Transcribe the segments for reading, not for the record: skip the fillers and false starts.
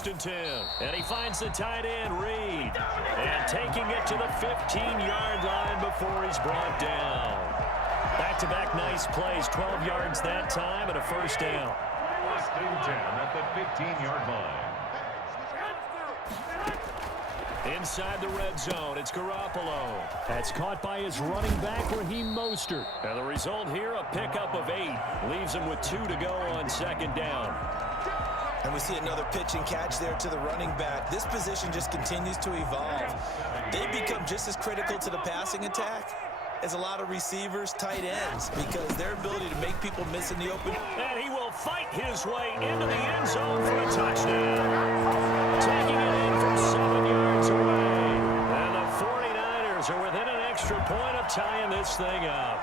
first and 10. And he finds the tight end, Reed. And taking it to the 15-yard line before he's brought down. Back-to-back nice plays, 12 yards that time and a first down. First and 10 at the 15-yard line. Inside the red zone, it's Garoppolo. That's caught by his running back, Raheem Mostert. And the result here, a pickup of 8. Leaves him with 2 to go on second down. And we see another pitch and catch there to the running back. This position just continues to evolve. They become just as critical to the passing attack as a lot of receivers, tight ends, because their ability to make people miss in the open. And he will fight his way into the end zone for a touchdown. Taking it in from 7 yards away. And the 49ers are within an extra point of tying this thing up.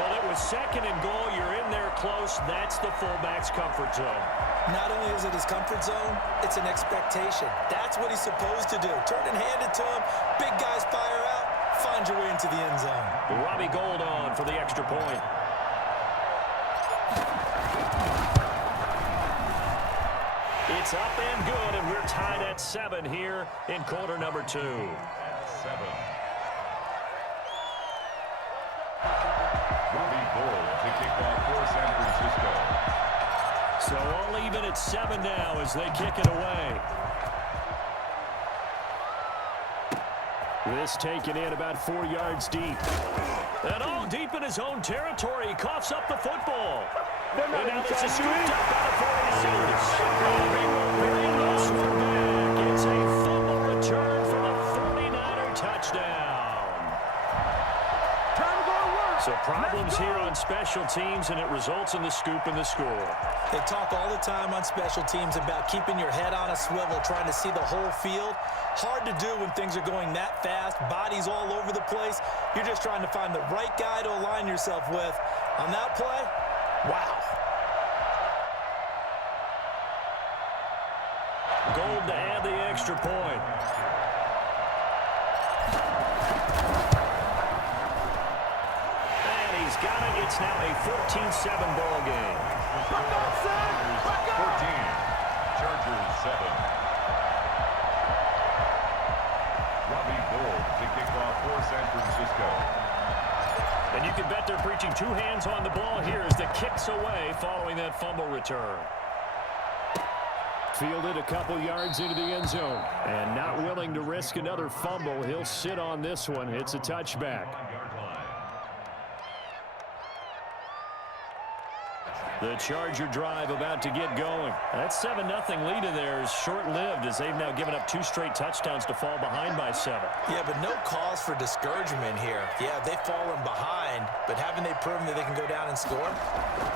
Well, it was second and goal. You're in there close. That's the fullback's comfort zone. Not only is it his comfort zone, it's an expectation. That's what he's supposed to do. Turn and hand it to him. Big guys fire out. Find your way into the end zone. Robbie Gould on for the extra point. It's up and good, and we're tied at 7 here in quarter number 2. 7. Robbie Gould to kick off for San Francisco. So all even at 7 now as they kick it away. This taken in about 4 yards deep. And all deep in his own territory. He coughs up the football. And now this is scooped up out of 46. They will bury this one back. It's a fumble return for a 49er touchdown. So problems here on special teams, and it results in the scoop and the score. They talk all the time on special teams about keeping your head on a swivel, trying to see the whole field. Hard to do when things are going that fast, bodies all over the place. You're just trying to find the right guy to align yourself with. On that play, wow. Gould to add the extra point. And he's got it. It's now a 14-7 ball game. 14. Chargers 7. Robbie Gould to kick off for San Francisco. And you can bet they're preaching 2 hands on the ball here as the kick's away following that fumble return. Fielded a couple yards into the end zone. And not willing to risk another fumble. He'll sit on this one. It's a touchback. The Charger drive about to get going. That 7-0 lead in there is short-lived as they've now given up 2 straight touchdowns to fall behind by 7. Yeah, but no cause for discouragement here. Yeah, they've fallen behind, but haven't they proven that they can go down and score?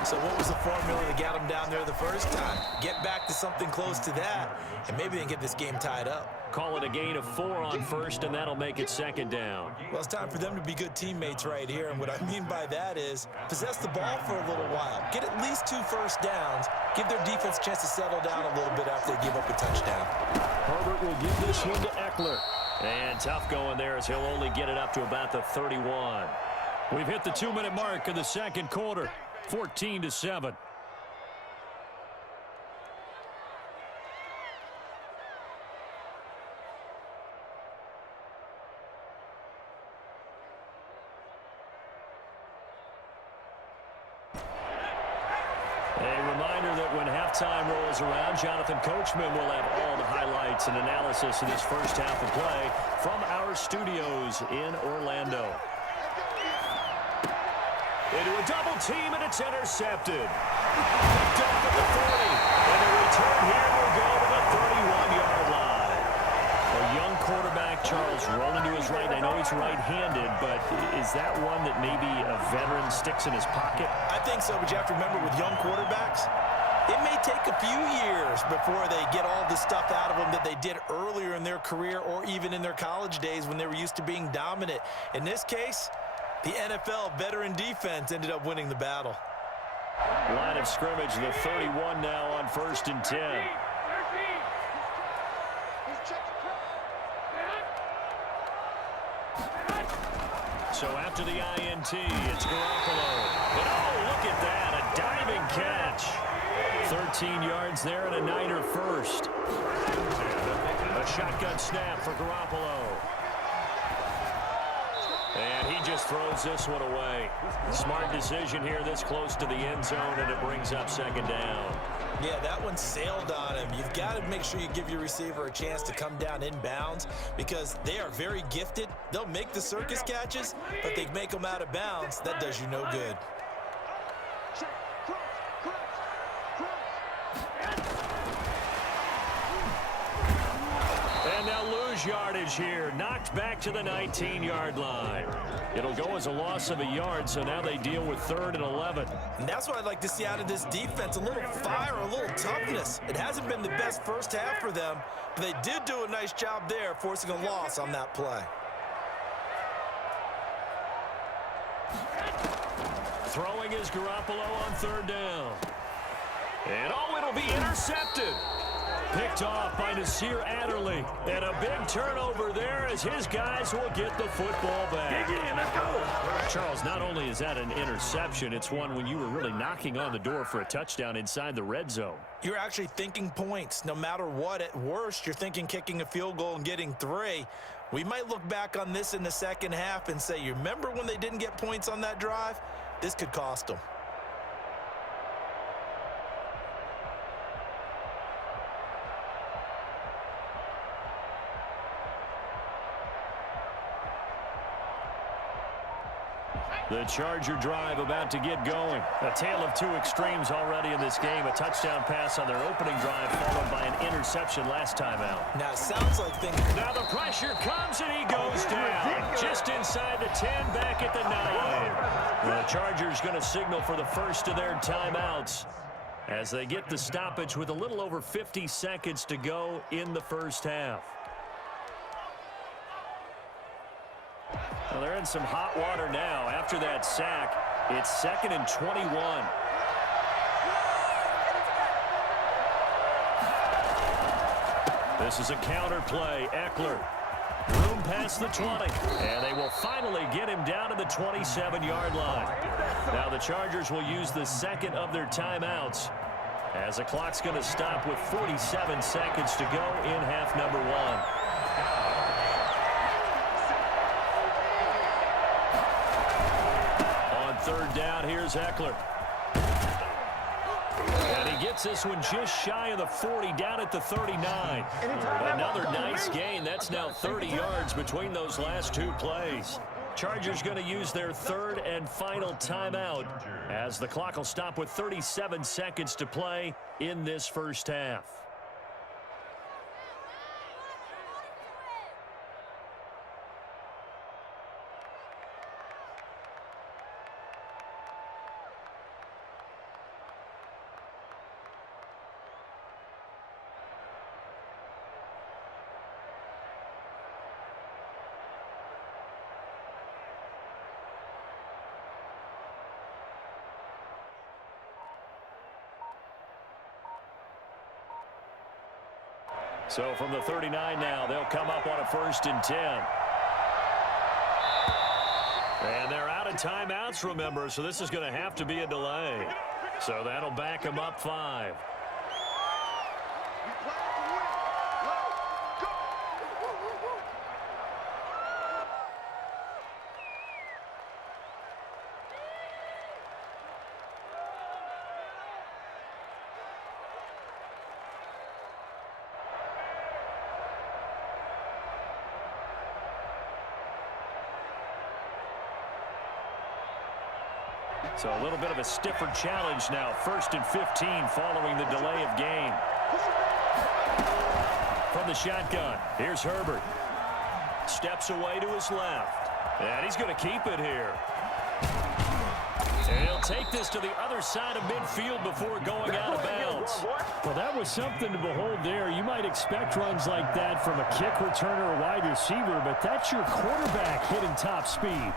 So what was the formula that got them down there the first time? Get back to something close to that, and maybe they can get this game tied up. Call it a gain of 4 on first, and that'll make it second down. Well, it's time for them to be good teammates right here, and what I mean by that is possess the ball for a little while. Get at least 2 first downs. Give their defense a chance to settle down a little bit after they give up a touchdown. Herbert will give this one to Eckler. And tough going there as he'll only get it up to about the 31. We've hit the 2-minute mark of the second quarter. 14-7. Halftime rolls around. Jonathan Coachman will have all the highlights and analysis of this first half of play from our studios in Orlando. Into a double team, and it's intercepted. Picked up at the 40. And the return here will go to the 31-yard line. A young quarterback, Charles, rolling to his right. I know he's right-handed, but is that one that maybe a veteran sticks in his pocket? I think so, but you have to remember with young quarterbacks, it may take a few years before they get all the stuff out of them that they did earlier in their career or even in their college days when they were used to being dominant. In this case, the NFL veteran defense ended up winning the battle. Line of scrimmage, the 31 now on 1st and 10. So after the INT, it's Garoppolo. But oh, look at that, a diving catch. 13 yards there and a Niner first. A shotgun snap for Garoppolo. And he just throws this one away. Smart decision here this close to the end zone, and it brings up second down. Yeah, that one sailed on him. You've got to make sure you give your receiver a chance to come down inbounds because they are very gifted. They'll make the circus catches, but they make them out of bounds. That does you no good. And they'll lose yardage here. Knocked back to the 19-yard line. It'll go as a loss of a yard, so now they deal with 3rd and 11. And that's what I'd like to see out of this defense, a little fire, a little toughness. It hasn't been the best first half for them, but they did do a nice job there, forcing a loss on that play. Throwing is Garoppolo on 3rd down. And oh, it'll be intercepted. Picked off by Nasir Adderley. And a big turnover there as his guys will get the football back. Let's go. Charles, not only is that an interception, it's one when you were really knocking on the door for a touchdown inside the red zone. You're actually thinking points. No matter what, at worst, you're thinking kicking a field goal and getting 3. We might look back on this in the second half and say, you remember when they didn't get points on that drive? This could cost them. The Charger drive about to get going. A tale of two extremes already in this game. A touchdown pass on their opening drive followed by an interception last time out. Now, it sounds like things... Now the pressure comes and he goes down. Just inside the 10, back at the 9. The Chargers going to signal for the first of their timeouts as they get the stoppage with a little over 50 seconds to go in the first half. Well, they're in some hot water now. After that sack, it's 2nd and 21. This is a counter play. Eckler. Room past the 20. And they will finally get him down to the 27-yard line. Now the Chargers will use the second of their timeouts as the clock's going to stop with 47 seconds to go in half number 1. Third down, here's Eckler. And he gets this one just shy of the 40, down at the 39. Another nice gain. That's now 30 yards between those last two plays. Chargers going to use their third and final timeout as the clock will stop with 37 seconds to play in this first half. So from the 39 now, they'll come up on a 1st and 10. And they're out of timeouts, remember, so this is going to have to be a delay. So that'll back them up 5. So a little bit of a stiffer challenge now. 1st and 15 following the delay of game. From the shotgun, here's Herbert. Steps away to his left. And he's going to keep it here. And he'll take this to the other side of midfield before going out of bounds. Well, that was something to behold there. You might expect runs like that from a kick returner or wide receiver, but that's your quarterback hitting top speed.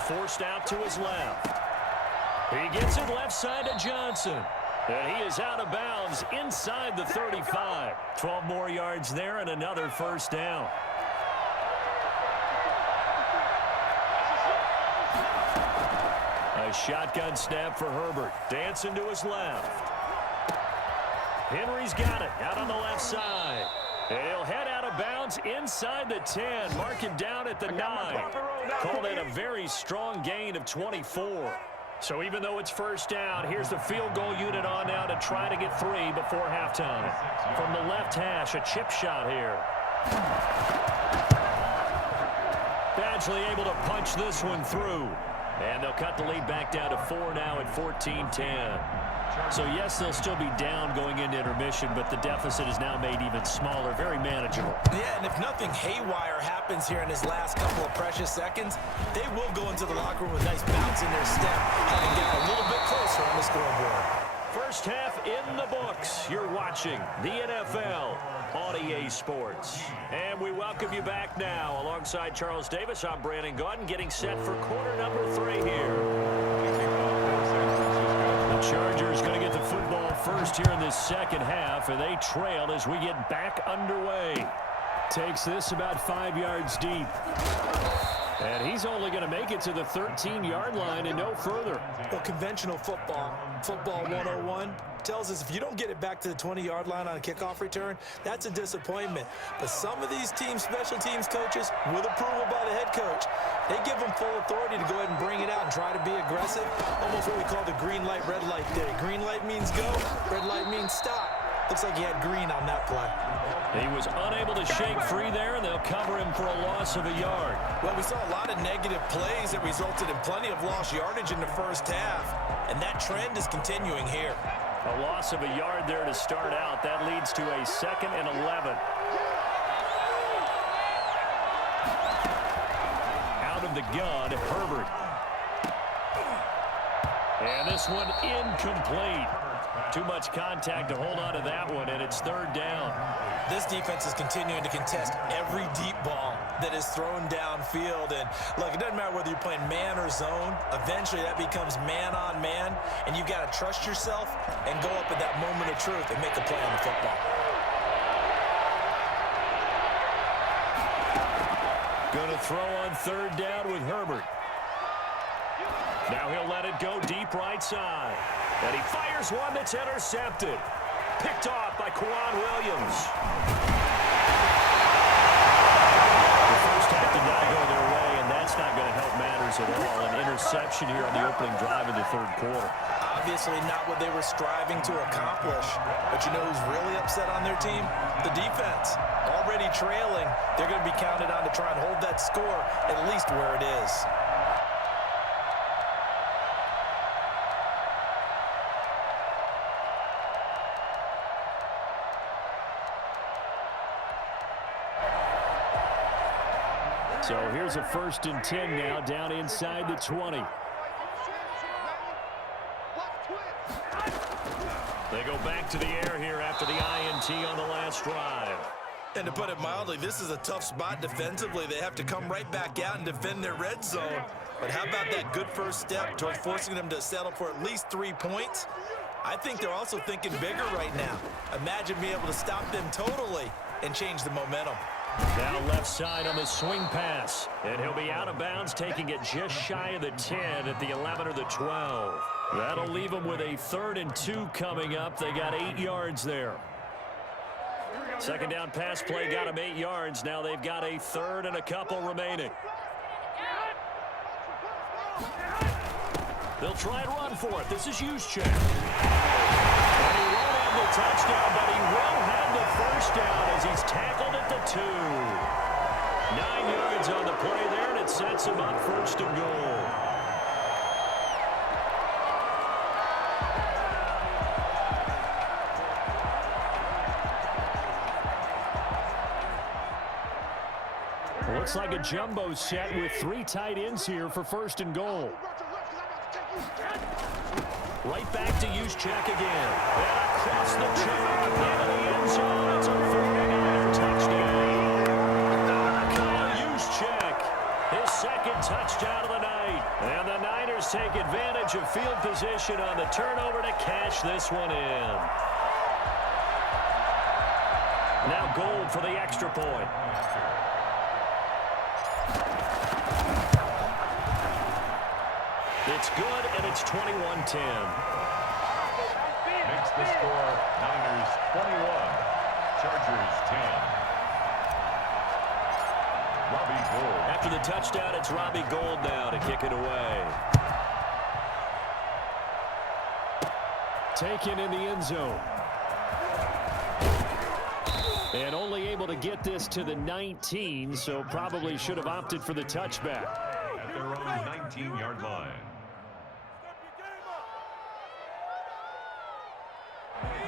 Forced out to his left. He gets it left side to Johnson. And he is out of bounds inside the 35. 12 more yards there and another first down. A shotgun snap for Herbert. Dancing to his left. Henry's got it out on the left side. He'll head out of bounds inside the 10. Mark it down at the 9. Called it a very strong gain of 24. So even though it's first down, here's the field goal unit on now to try to get 3 before halftime. From the left hash, a chip shot here. Badgley able to punch this one through. And they'll cut the lead back down to 4 now at 14-10. So, yes, they'll still be down going into intermission, but the deficit is now made even smaller, very manageable. Yeah, and if nothing haywire happens here in his last couple of precious seconds, they will go into the locker room with a nice bounce in their step, having gotten a little bit closer on the scoreboard. First half in the books. You're watching the NFL on EA Sports. And we welcome you back now. Alongside Charles Davis, I'm Brandon Gaudin, getting set for quarter number 3 here. The Chargers going to get the football first here in this second half, and they trail as we get back underway. Takes this about 5 yards deep. And he's only going to make it to the 13-yard line and no further. Well, conventional football 101, tells us if you don't get it back to the 20-yard line on a kickoff return, that's a disappointment. But some of these special teams coaches, with approval by the head coach, they give them full authority to go ahead and bring it out and try to be aggressive. Almost what we call the green light, red light day. Green light means go, red light means stop. Looks like he had green on that play. He was unable to shake free there, and they'll cover him for a loss of a yard. Well, we saw a lot of negative plays that resulted in plenty of lost yardage in the first half, and that trend is continuing here. A loss of a yard there to start out. That leads to a 2nd and 11. Out of the gun, Herbert. And this one incomplete. Too much contact to hold on to that one, and it's 3rd down. This defense is continuing to contest every deep ball that is thrown downfield. And, look, it doesn't matter whether you're playing man or zone. Eventually, that becomes man on man, and you've got to trust yourself and go up at that moment of truth and make a play on the football. Going to throw on 3rd down with Herbert. Now he'll let it go deep right side. And he fires one that's intercepted. Picked off by Quan Williams. The first half did not go their way, and that's not going to help matters at all. An interception here on the opening drive of the 3rd quarter. Obviously not what they were striving to accomplish. But you know who's really upset on their team? The defense. Already trailing, they're going to be counted on to try and hold that score at least where it is. So here's a 1st and 10 now, down inside the 20. They go back to the air here after the INT on the last drive. And to put it mildly, this is a tough spot defensively. They have to come right back out and defend their red zone. But how about that good first step towards forcing them to settle for at least 3 points? I think they're also thinking bigger right now. Imagine being able to stop them totally and change the momentum. Now left side on the swing pass. And he'll be out of bounds, taking it just shy of the 10 at the 11 or the 12. That'll leave them with a 3rd and 2 coming up. They got 8 yards there. 2nd down pass play got them 8 yards. Now they've got a 3rd and a couple remaining. They'll try and run for it. This is Juszczyk. And he won't have the touchdown, but he will have the first down as he's tackled at the 2. 9 yards on the play there, and it sets him up 1st and goal. Looks like a jumbo set with 3 tight ends here for 1st and goal. Right back to Juszczyk again. And across the chalk into the end zone. It's a 49er touchdown. Kyle Juszczyk, his 2nd touchdown of the night. And the Niners take advantage of field position on the turnover to cash this one in. Now Gold for the extra point. It's good, and it's 21-10. Makes the The score, Niners 21, Chargers 10. Robbie Gould. After the touchdown, it's Robbie Gould now to kick it away. Taken in the end zone. And only able to get this to the 19, so probably should have opted for the touchback. At their own 19-yard line.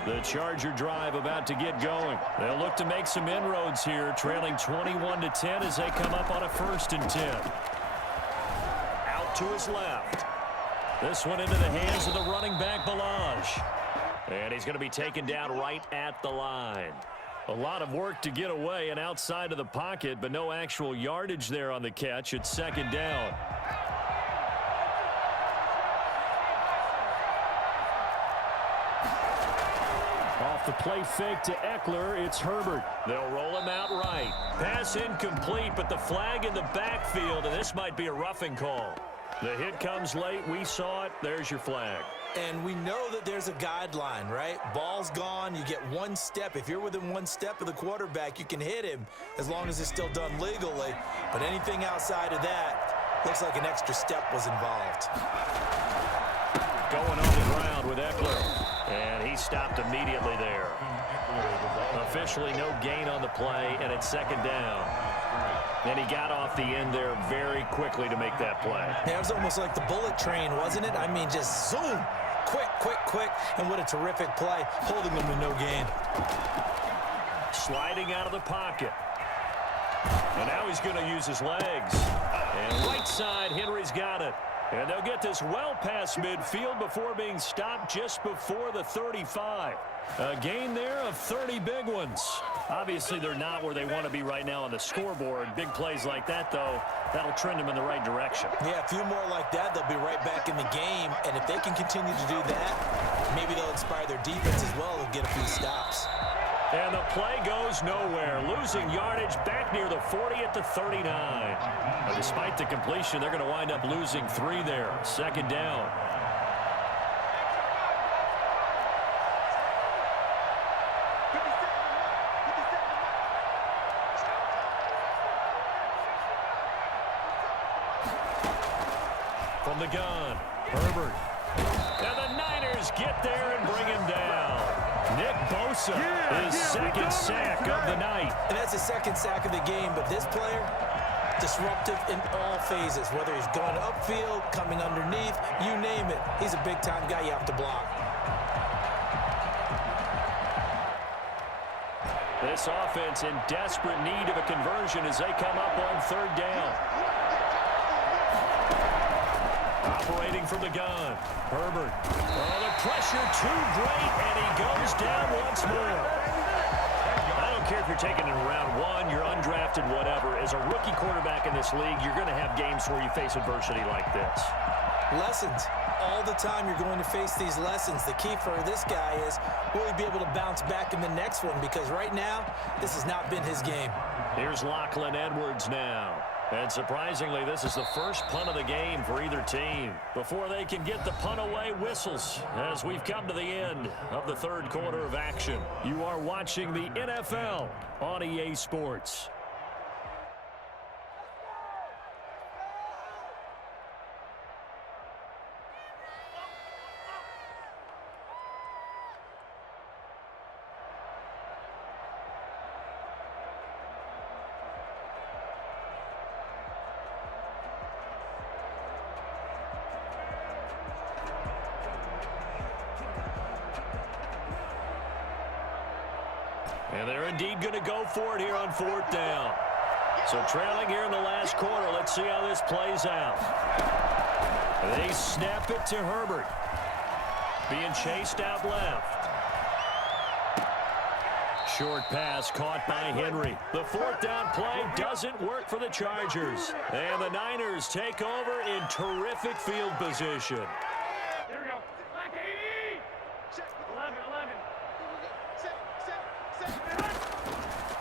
The Charger drive about to get going. They'll look to make some inroads here, trailing 21-10 as they come up on a 1st and 10. Out to his left. This one into the hands of the running back, Balaj. And he's going to be taken down right at the line. A lot of work to get away and outside of the pocket, but no actual yardage there on the catch. It's 2nd down. Off the play fake to Eckler, it's Herbert. They'll roll him out right. Pass incomplete, but the flag in the backfield, and this might be a roughing call. The hit comes late. We saw it. There's your flag. And we know that there's a guideline, right? Ball's gone. You get 1 step. If you're within 1 step of the quarterback, you can hit him as long as it's still done legally. But anything outside of that, looks like an extra step was involved. Going on the ground with Eckler. And he stopped immediately there. Officially no gain on the play, and it's 2nd down. And he got off the end there very quickly to make that play. Yeah, it was almost like the bullet train, wasn't it? I mean, just zoom. Quick, quick, quick. And what a terrific play, holding them to no gain. Sliding out of the pocket. And now he's going to use his legs. And right side, Henry's got it. And they'll get this well past midfield before being stopped just before the 35. A gain there of 30 big ones. Obviously, they're not where they want to be right now on the scoreboard. Big plays like that, though, that'll trend them in the right direction. Yeah, a few more like that, they'll be right back in the game. And if they can continue to do that, maybe they'll inspire their defense as well and get a few stops. And the play goes nowhere. Losing yardage back near the 40 at the 39. But despite the completion, they're going to wind up losing 3 there. 2nd down. From the gun, Herbert. And the Niners get there and bring him down. Nick Bosa, his 2nd sack of the night. And that's the 2nd sack of the game, but this player, disruptive in all phases, whether he's going upfield, coming underneath, you name it. He's a big-time guy you have to block. This offense in desperate need of a conversion as they come up on 3rd down. Operating from the gun, Herbert. Oh, the pressure too great, and he goes down once more. I don't care if you're taking it in round 1, you're undrafted, whatever. As a rookie quarterback in this league, you're going to have games where you face adversity like this. Lessons. All the time you're going to face these lessons. The key for this guy is, will he be able to bounce back in the next one? Because right now, this has not been his game. Here's Lachlan Edwards now. And surprisingly, this is the first punt of the game for either team. Before they can get the punt away, whistles as we've come to the end of the 3rd quarter of action. You are watching the NFL on EA Sports. And they're indeed going to go for it here on 4th down. So trailing here in the last quarter, let's see how this plays out. They snap it to Herbert. Being chased out left. Short pass caught by Henry. The 4th down play doesn't work for the Chargers. And the Niners take over in terrific field position. There we go. Black 80. 11.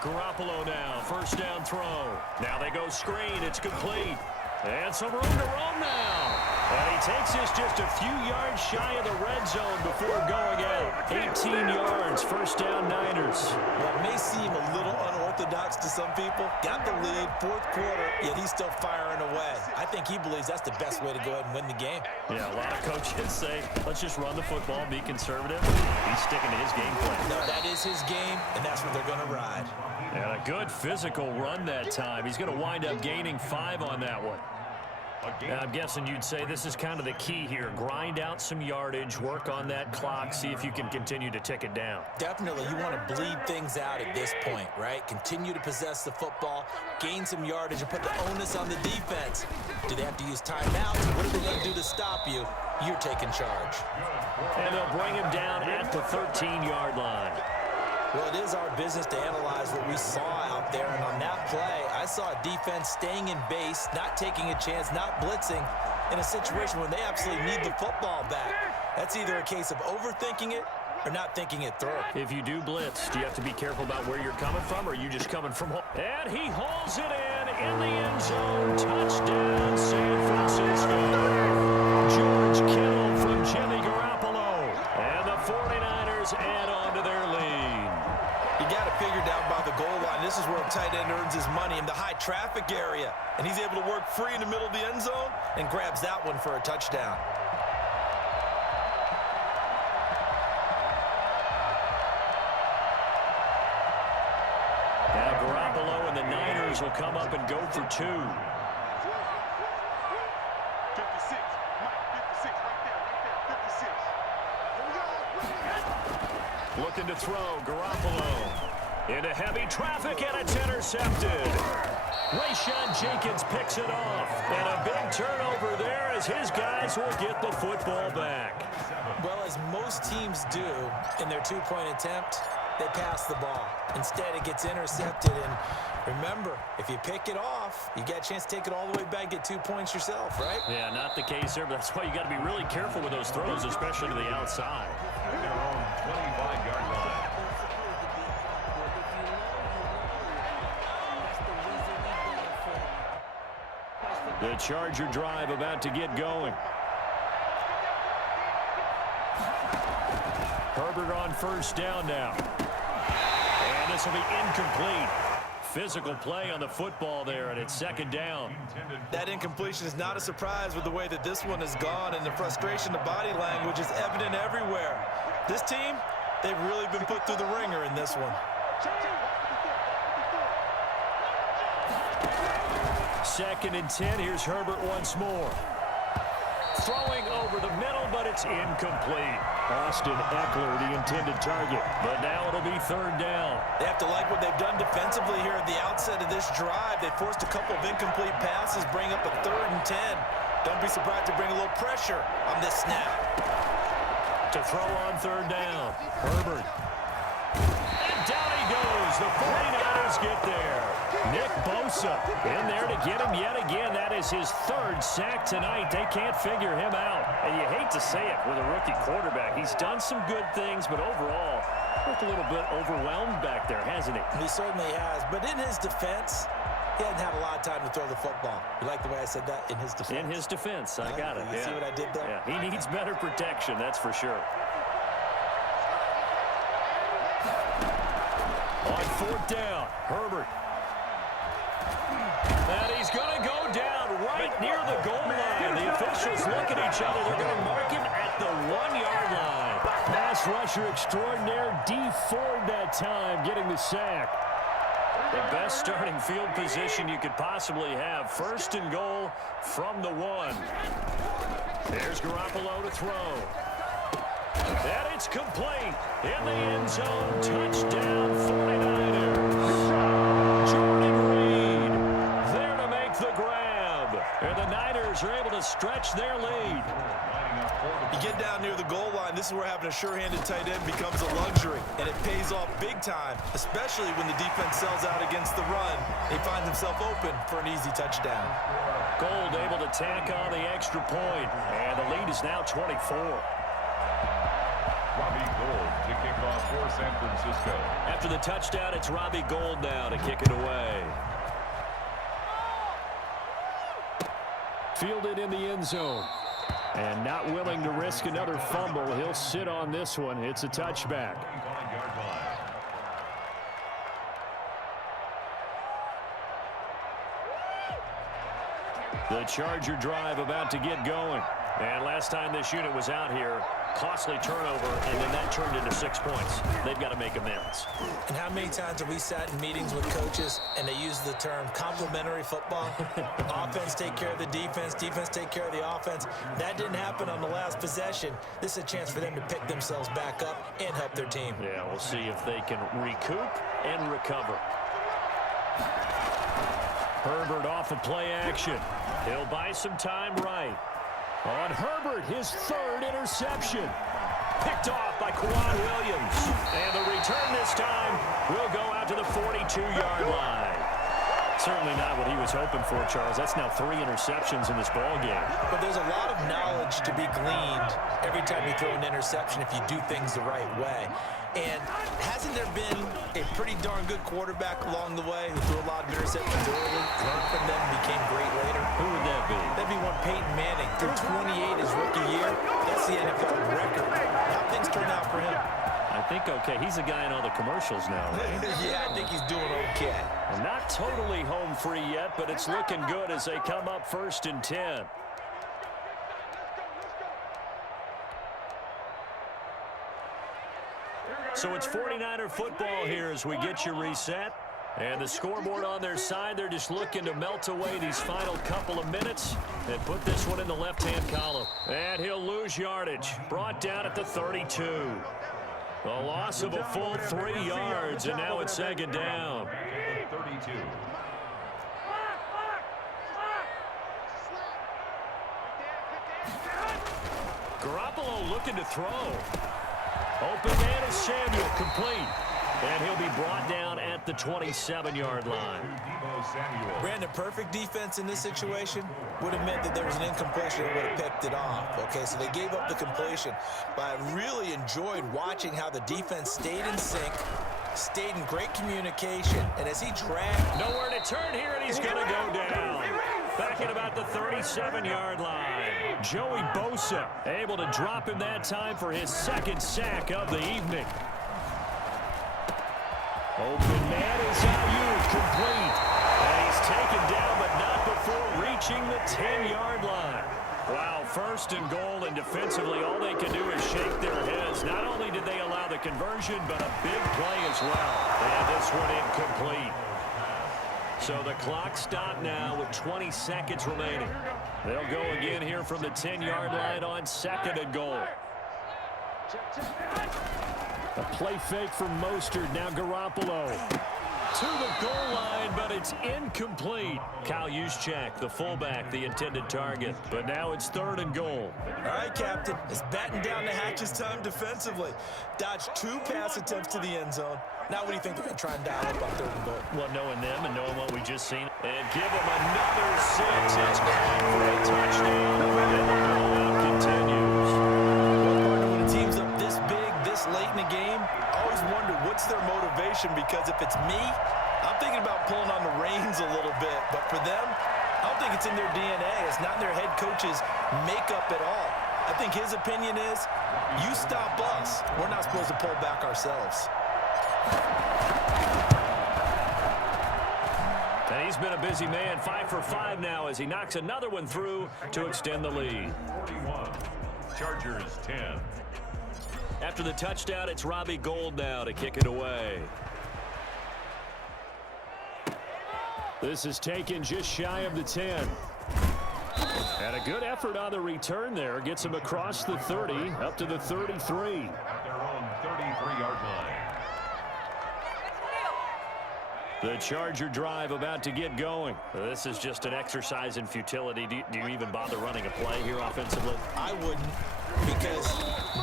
Garoppolo now, 1st down throw. Now they go screen, it's complete. And some room to roam now. And he takes this just a few yards shy of the red zone before going out. 18 yards, first down Niners. Well, it may seem a little unorthodox to some people. Got the lead, fourth quarter, yet he's still firing away. I think he believes that's the best way to go ahead and win the game. Yeah, a lot of coaches say, let's just run the football, be conservative. He's sticking to his game plan. No, that is his game, and that's what they're going to ride. And a good physical run that time. He's going to wind up gaining 5 on that one. Now, I'm guessing you'd say this is kind of the key here. Grind out some yardage, work on that clock, see if you can continue to tick it down. Definitely, you want to bleed things out at this point, right? Continue to possess the football, gain some yardage, and put the onus on the defense. Do they have to use timeouts? What are they going to do to stop you? You're taking charge. And they'll bring him down at the 13-yard line. Well, it is our business to analyze what we saw out there, and on that play, I saw a defense staying in base, not taking a chance, not blitzing, in a situation when they absolutely need the football back. That's either a case of overthinking it or not thinking it through. If you do blitz, do you have to be careful about where you're coming from, or are you just coming from home? And he hauls it in the end zone. Touchdown, San Francisco. George Kittle from Jimmy Garoppolo. And the 49ers add on to their lead. You got to figure down by the goal line. This is where a tight end earns his money, in the high traffic area. And he's able to work free in the middle of the end zone and grabs that one for a touchdown. Now Garoppolo and the Niners will come up and go for 2. 56. Mike, 56. Right there. 56. Here we go. Looking to throw, Garoppolo. Into heavy traffic, and it's intercepted. Rayshon Jenkins picks it off. And a big turnover there as his guys will get the football back. Well, as most teams do in their two-point attempt, they pass the ball. Instead, it gets intercepted. And remember, if you pick it off, you get a chance to take it all the way back, get 2 points yourself, right? Yeah, not the case there, but that's why you got to be really careful with those throws, especially to the outside. Their own 25-yard line. The Charger drive about to get going. Herbert on first down now. And this will be incomplete. Physical play on the football there, and it's second down. That incompletion is not a surprise with the way that this one has gone, and the frustration, the body language is evident everywhere. This team, they've really been put through the ringer in this one. Second and 10. Here's Herbert once more. Throwing over the middle, but it's incomplete. Austin Eckler, the intended target. But now it'll be third down. They have to like what they've done defensively here at the outset of this drive. They forced a couple of incomplete passes, bring up a 3rd and 10. Don't be surprised to bring a little pressure on this snap. To throw on third down. Herbert. And down he goes. The 49ers get there. Nick Bosa in there to get him yet again. That is his 3rd sack tonight. They can't figure him out. And you hate to say it with a rookie quarterback. He's done some good things, but overall, looked a little bit overwhelmed back there, hasn't he? He certainly has. But in his defense, he hadn't had a lot of time to throw the football. You like the way I said that? In his defense. In his defense. I got it. You see what I did there? Yeah, he needs better protection, that's for sure. On fourth down, Herbert. And he's going to go down right near the goal line. The officials look at each other. They're going to mark him at the 1-yard line. Pass rusher extraordinaire, D Ford that time, getting the sack. The best starting field position you could possibly have. 1st and goal from the 1. There's Garoppolo to throw. And it's complete. In the end zone, touchdown 49ers. Jordan Reed there to make the grab. And the Niners are able to stretch their lead. You get down near the goal line, this is where having a sure-handed tight end becomes a luxury, and it pays off big time, especially when the defense sells out against the run. He finds himself open for an easy touchdown. Gold able to tack on the extra point, and the lead is now 24. Robbie Gould to kick off for San Francisco. After the touchdown, it's Robbie Gould now to kick it away. Fielded in the end zone. And not willing to risk another fumble. He'll sit on this one. It's a touchback. 25-yard line. The Charger drive about to get going. And last time this unit was out here, costly turnover, and then that turned into 6 points. They've got to make amends. And how many times have we sat in meetings with coaches and they use the term complementary football? Offense take care of the defense, defense take care of the offense. That didn't happen on the last possession. This is a chance for them to pick themselves back up and help their team. Yeah, we'll see if they can recoup and recover. Herbert off of play action. He'll buy some time right. On Herbert, his third interception. Picked off by Kwan Williams. And the return this time will go out to the 42-yard line. Certainly not what he was hoping for, Charles. That's now 3 interceptions in this ball game. But there's a lot of knowledge to be gleaned every time you throw an interception if you do things the right way. And hasn't there been a pretty darn good quarterback along the way who threw a lot of interceptions early, learned from them, became great later? Who would that be? That'd be one Peyton Manning. Threw 28 his rookie year. That's the NFL record. How things turn out for him? I think okay. He's a guy in all the commercials now, right? Yeah, I think he's doing okay. Not totally home free yet, but it's looking good as they come up 1st and 10. So it's 49er football here as we get you reset. And the scoreboard on their side, they're just looking to melt away these final couple of minutes and put this one in the left-hand column. And he'll lose yardage. Brought down at the 32. A loss of a full 3 yards, and now it's 2nd down. 32. Garoppolo looking to throw. Open man is Samuel, complete. And he'll be brought down at the 27-yard line. Brandon, perfect defense in this situation would have meant that there was an incompletion and would have picked it off. Okay, so they gave up the completion. But I really enjoyed watching how the defense stayed in sync, stayed in great communication, and as he dragged... Nowhere to turn here, and he's going to go down. Back at about the 37-yard line. Joey Bosa able to drop him that time for his 2nd sack of the evening. Open man is Ayuk, complete. And he's taken down, but not before reaching the 10-yard line. Wow, 1st and goal, and defensively all they can do is shake their heads. Not only did they allow the conversion, but a big play as well. And this one incomplete. So the clock stopped now with 20 seconds remaining. They'll go again here from the 10-yard line on 2nd and goal. A play fake from Mostert. Now Garoppolo to the goal line, but it's incomplete. Kyle Juszczyk, the fullback, the intended target. But now it's 3rd and goal. All right, Captain. It's batten down the hatches time defensively. Dodged 2 pass attempts to the end zone. Now what do you think they're going to try and dial up on 3rd and goal? Well, knowing them and knowing what we just seen. And give them another 6. It's caught for a touchdown. And the blowout continues. Well, partner, when a team's up this big, this late in the game, I always wonder what's their motivation, because if it's me, I'm thinking about pulling on the reins a little bit. But for them, I don't think it's in their DNA. It's not in their head coach's makeup at all. I think his opinion is, you stop us, we're not supposed to pull back ourselves. And he's been a busy man, 5 for 5 now as he knocks another one through to extend the lead. 41. Chargers 10. After the touchdown, it's Robbie Gould now to kick it away. This is taken just shy of the 10. And a good effort on the return there. Gets him across the 30, up to the 33. At their own 33-yard line. The Charger drive about to get going. This is just an exercise in futility. Do you even bother running a play here offensively? I wouldn't, because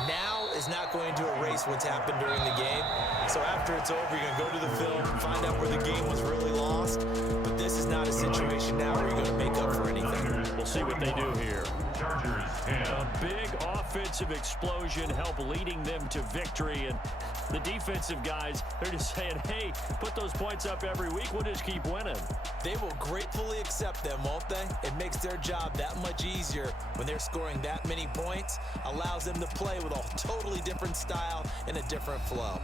now is not going to erase what's happened during the game. So after it's over, you're going to go to the film, find out where the game was really lost. But this is not a situation now where you're going to make up for anything. We'll Let's see what they do here. Chargers 10. A big offensive explosion help leading them to victory. And the defensive guys, they're just saying, hey, put those points up every week. We'll just keep winning. They will gratefully accept them, won't they? It makes their job that much easier when they're scoring that many points. Allows them to play with a totally different style and a different flow.